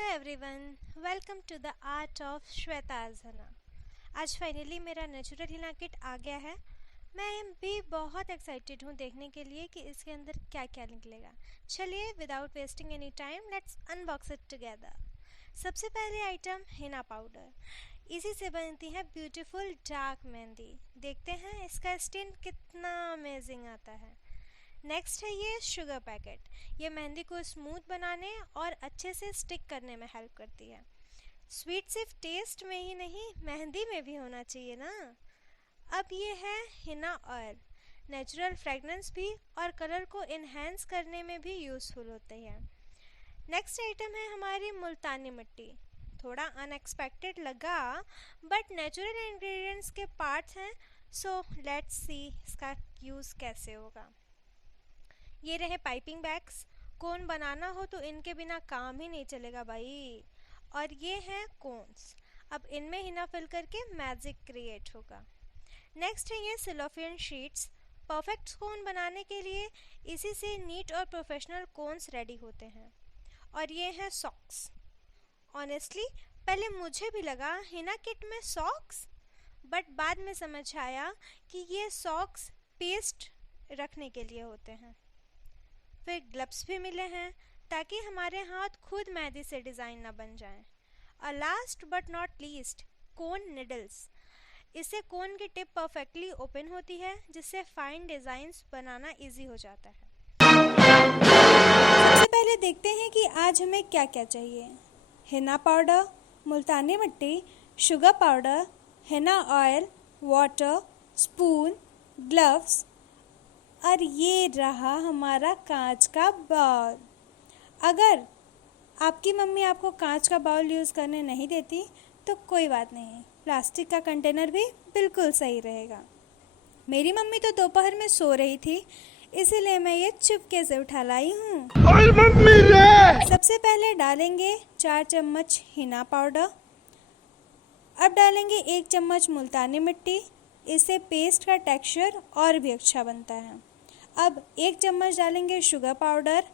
Hello everyone, welcome to the art of Shweta Aajna. आज finally मेरा natural Hina kit आ गया है। मैं भी बहुत एक्साइटेड हूँ देखने के लिए कि इसके अंदर क्या क्या निकलेगा। चलिए without wasting any time let's unbox it together. सबसे पहले आइटम हिना पाउडर। इसी से बनती है ब्यूटीफुल डार्क मेहंदी। देखते हैं इसका स्टिन कितना अमेजिंग आता है। नेक्स्ट है ये शुगर पैकेट। ये मेहंदी को स्मूथ बनाने और अच्छे से स्टिक करने में हेल्प करती है। स्वीट सिर्फ टेस्ट में ही नहीं, मेहंदी में भी होना चाहिए ना। अब ये है हिना ऑयल। नेचुरल फ्रेगनेंस भी और कलर को इन्हेंस करने में भी यूज़फुल होती है। नेक्स्ट आइटम है हमारी मुल्तानी मिट्टी। थोड़ा अनएक्सपेक्टेड लगा बट नेचुरल इंग्रेडिएंट्स के पार्ट्स हैं, सो लेट्स सी इसका यूज़ कैसे होगा। ये रहे पाइपिंग बैग्स। कोन बनाना हो तो इनके बिना काम ही नहीं चलेगा भाई। और ये हैं कोन्स। अब इनमें हिना फिल करके मैजिक क्रिएट होगा। नेक्स्ट है ये सिलोफेन शीट्स। परफेक्ट कोन बनाने के लिए इसी से नीट और प्रोफेशनल कोन्स रेडी होते हैं। और ये हैं सॉक्स। ऑनेस्टली पहले मुझे भी लगा हिना किट में सॉक्स, बट बाद में समझ आया कि ये सॉक्स पेस्ट रखने के लिए होते हैं। फिर ग्लव्स भी मिले हैं ताकि हमारे हाथ खुद मेहंदी से डिज़ाइन ना बन जाएं। और last but not least, cone needles. इससे कोन की टिप परफेक्टली ओपन होती है, जिससे फाइन डिज़ाइंस बनाना इजी हो जाता है। सबसे पहले देखते हैं कि आज हमें क्या क्या चाहिए। हिना पाउडर, मुल्तानी मिट्टी, sugar powder, Hina oil, water, spoon, gloves और ये रहा हमारा कांच का बाउल। अगर आपकी मम्मी आपको कांच का बाउल यूज़ करने नहीं देती तो कोई बात नहीं, प्लास्टिक का कंटेनर भी बिल्कुल सही रहेगा। मेरी मम्मी तो दोपहर में सो रही थी, इसीलिए मैं ये चुपके से उठा लाई हूँ। सबसे पहले डालेंगे 4 चम्मच हिना पाउडर। अब डालेंगे 1 चम्मच मुल्तानी मिट्टी। इससे पेस्ट का टेक्सचर और भी अच्छा बनता है। अब 1 चम्मच डालेंगे शुगर पाउडर।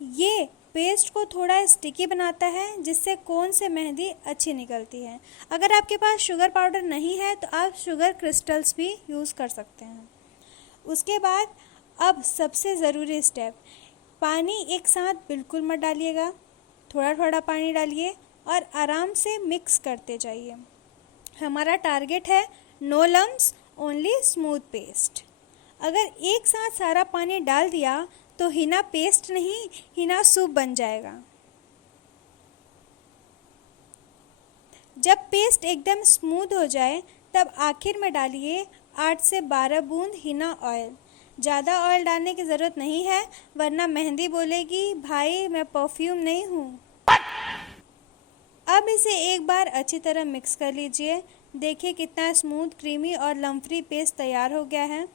ये पेस्ट को थोड़ा स्टिकी बनाता है, जिससे कोन से मेहंदी अच्छी निकलती है। अगर आपके पास शुगर पाउडर नहीं है तो आप शुगर क्रिस्टल्स भी यूज़ कर सकते हैं। उसके बाद अब सबसे ज़रूरी स्टेप, पानी एक साथ बिल्कुल मत डालिएगा, थोड़ा थोड़ा पानी डालिए और आराम से मिक्स करते जाइए। हमारा टारगेट है no lumps, only smooth paste. अगर एक साथ सारा पानी डाल दिया तो हिना पेस्ट नहीं, हिना सूप बन जाएगा। जब पेस्ट एकदम स्मूथ हो जाए तब आखिर में डालिए 8 से 12 बूंद हिना ऑयल। ज़्यादा ऑयल डालने की ज़रूरत नहीं है, वरना मेहंदी बोलेगी भाई मैं परफ्यूम नहीं हूँ। अब इसे एक बार अच्छी तरह मिक्स कर लीजिए। देखिए कितना स्मूथ, क्रीमी और लम्फ फ्री पेस्ट तैयार हो गया है।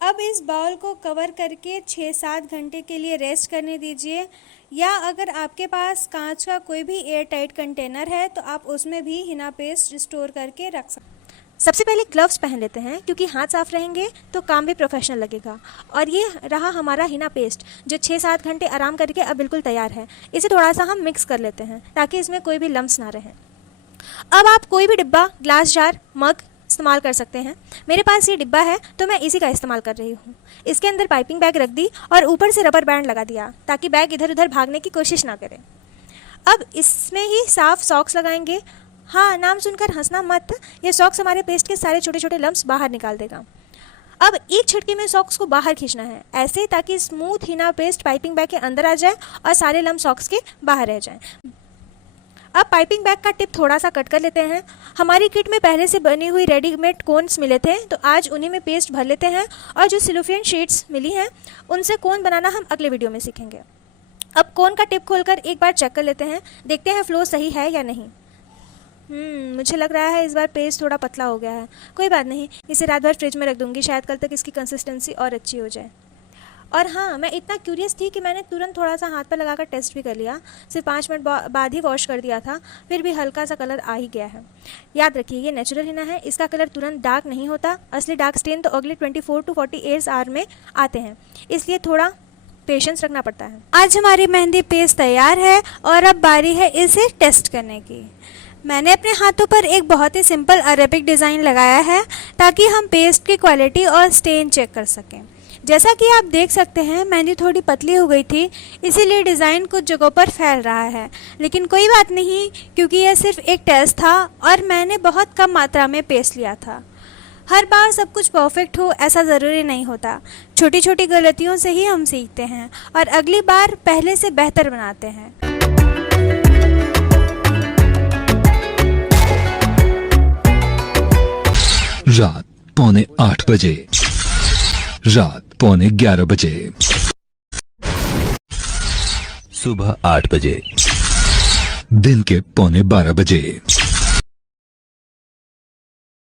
अब इस बाउल को कवर करके 6-7 घंटे के लिए रेस्ट करने दीजिए, या अगर आपके पास कांच का कोई भी एयर टाइट कंटेनर है तो आप उसमें भी हिना पेस्ट स्टोर करके रख सकते हैं। सबसे पहले ग्लव्स पहन लेते हैं, क्योंकि हाथ साफ रहेंगे तो काम भी प्रोफेशनल लगेगा। और ये रहा हमारा हिना पेस्ट, जो 6-7 घंटे आराम करके अब बिल्कुल तैयार है। इसे थोड़ा सा हम मिक्स कर लेते हैं ताकि इसमें कोई भी लम्स ना रहे। अब आप कोई भी डिब्बा, ग्लास जार, मग इस्तेमाल कर सकते हैं। मेरे पास ये डिब्बा है तो मैं इसी का इस्तेमाल कर रही हूँ। इसके अंदर पाइपिंग बैग रख दी और ऊपर से रबर बैंड लगा दिया ताकि बैग इधर उधर भागने की कोशिश ना करे। अब इसमें ही साफ सॉक्स लगाएंगे। हाँ, नाम सुनकर हंसना मत, ये सॉक्स हमारे पेस्ट के सारे छोटे छोटे लम्स बाहर निकाल देगा। अब एक झटके में सॉक्स को बाहर खींचना है, ऐसे ताकि smooth Hina paste piping bag के अंदर आ जाए और सारे लम्स सॉक्स के बाहर रह जाएं। अब पाइपिंग बैग का टिप थोड़ा सा कट कर लेते हैं। हमारी किट में पहले से बनी हुई रेडीमेड कोन्स मिले थे, तो आज उन्हीं में पेस्ट भर लेते हैं। और जो सिलोफेन शीट्स मिली हैं उनसे कोन बनाना हम अगले वीडियो में सीखेंगे। अब कोन का टिप खोलकर एक बार चेक कर लेते हैं, देखते हैं फ्लो सही है या नहीं। मुझे लग रहा है इस बार पेस्ट थोड़ा पतला हो गया है। कोई बात नहीं, इसे रात भर फ्रिज में रख दूंगी, शायद कल तक इसकी कंसिस्टेंसी और अच्छी हो जाए। और हाँ, मैं इतना क्यूरियस थी कि मैंने तुरंत थोड़ा सा हाथ पर लगाकर टेस्ट भी कर लिया। सिर्फ 5 मिनट बाद ही वॉश कर दिया था, फिर भी हल्का सा कलर आ ही गया है। याद रखिए ये नेचुरल हिना है, इसका कलर तुरंत डार्क नहीं होता। असली डार्क स्टेन तो अगले 24 to 48 आवर में आते हैं, इसलिए थोड़ा पेशेंस रखना पड़ता है। आज हमारी मेहंदी पेस्ट तैयार है और अब बारी है इसे टेस्ट करने की। मैंने अपने हाथों पर एक बहुत ही सिंपल अरेबिक डिज़ाइन लगाया है ताकि हम पेस्ट की क्वालिटी और स्टेन चेक कर सकें। जैसा कि आप देख सकते हैं मेहंदी थोड़ी पतली हो गई थी, इसीलिए डिज़ाइन कुछ जगहों पर फैल रहा है, लेकिन कोई बात नहीं क्योंकि यह सिर्फ एक टेस्ट था और मैंने बहुत कम मात्रा में पेस्ट लिया था। हर बार सब कुछ परफेक्ट हो ऐसा ज़रूरी नहीं होता। छोटी छोटी गलतियों से ही हम सीखते हैं और अगली बार पहले से बेहतर बनाते हैं। रात 7:45 बजे, रात 11:15 बजे, सुबह 8 बजे, दिन के 11:15 बजे।